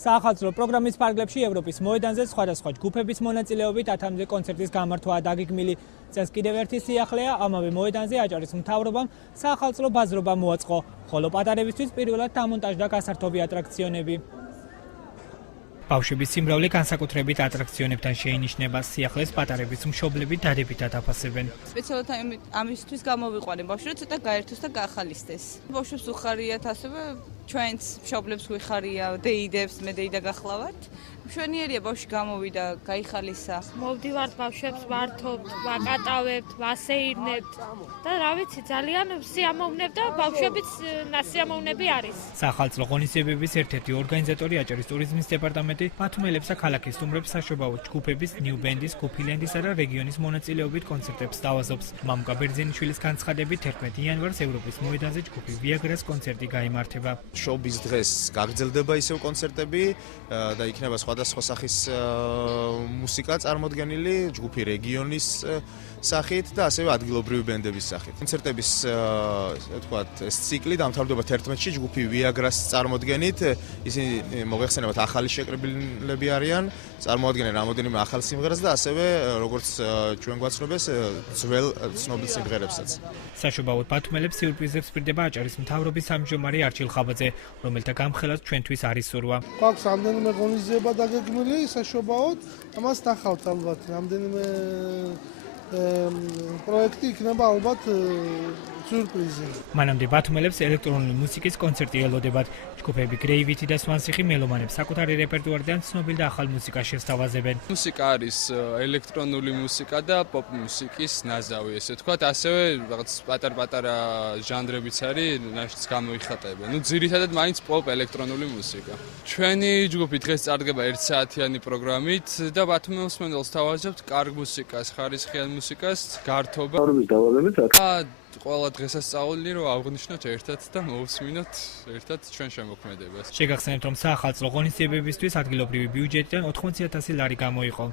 საახალწლო პროგრამის ფარგლებში ევროპის მოედანზე სხვადასხვა ჯგუფების მონაწილეობით 10-მდე კონცერტის გამართვა დაგეგმილი. წელს კიდევ ერთი სიახლეა, ამავე მოედანზე აჭარის მთავრობამ საახალწლო ბაზრობა მოაწყო, ხოლო პატარებისთვის პირველად დამონტაჟდა გასართობი ატრაქციონები. ბავშვების სიმრავლე განსაკუთრებით ატრაქციონებთან შეინიშნება, სიახლეს პატარების მშობლები დადებითად აფასებენ. სპეციალურად ამისთვის გამოვიყვანე ბავშვებს, ცოტა გაერთოს და გაახალისდეს. ბავშვებს უხარიათ ასევე ჩვენს მშობლებს გვიხარია, დეიდებს, მე დეიდა გახლავართ. მშვენიერია ბავშვი გამოვიდა, გაიხალისა. მოვდივართ ბავშვებს ვართობთ, ვაკატავებთ, ვასეირნებთ და რა ვიცი, ძალიან სიამოვნებ და ბავშვებიც ნასიამოვნები არის. საახალწლო ღონისძიებების ერთ-ერთი ორგანიზატორი აჭარის ტურიზმის დეპარტამენტი ბათუმელებს და ქალაქის სტუმრებს საშობაო ჯგუფების, ნიუ ბენდის, გუფილენდისა და რეგიონის მონაწილეობით კონცერტებს დავაზობს. მამუკა ბერძენიშვილის განცხადებით 11 იანვარს ევროპის მოედანზე ჯგუფი ვიაგრას კონცერტი გაიმართება. შოუის დღეს გაგრძელდება ისევ კონცერტები და იქნება სხვადასხვა სახის მუსიკა წარმოდგენილი, ჯგუფი რეგიონის სახით და ასევე ადგილობრივი ბენდების სახით. კონცერტების ეს ციკლი დამთავრდება 11-ში ჯგუფი ვიაგრას წარმოდგენით. ისინი მოიხსენებათ ახალი შეკრებილები არიან, წარმოადგენენ რამოდენიმე ახალ სიმღერას და ასევე როგორც ჩვენ გვაცნობეს ძველ ცნობილ სიმღერებსაც. საშობაოდ ბათუმელებს სიურპრიზებს პირდება აჭარის მთავრობის სამმჯომარე არჩილ ხაბაძე, რომელთა გამხელაც ჩვენთვის არის სურვა. გვაქვს რამდენიმე ღონისძიება დაგეგმილი საშობაოდ, ამას ნახავთ ალბათ, რამდენიმე პროექტი იქნება ალბათ სიურპრიზი. მანამდე ბათუმელებს ელექტრონული მუსიკის კონცერტი ელოდებათ. ჯგუფები გრეივითი და სვანსიხი მელომანებს საკუთარი რეპერტუარიდან ცნობილ და ახალ მუსიკას შესთავაზებენ. მუსიკა არის ელექტრონული მუსიკა და პოპ მუსიკის ნაზავი, ესე ვთქვათ, ასევე რაღაც პატარ-პატარა ჟანრებიც არის, ნაშიც გამოიხატება. ძირითადად მაინც პოპ ელექტრონული მუსიკა. ჩვენი ჯგუფი დღეს წარდგება 1 საათიანი პროგრამით და ბათუმელს თავაზობთ კარგ მუსიკას, ხარისხიან მუსიკას, გართობა. ყველა დღესასწაული რომ აღვნიშნოთ ერთად და მოვუსმინოთ ერთად ჩვენ შემოქმედებას. შეგახსენებთ, რომ საახალწლო ღონისძიებებისთვის ადგილობრივი ბიუჯეტიდან 80,000 ლარი გამოიყო.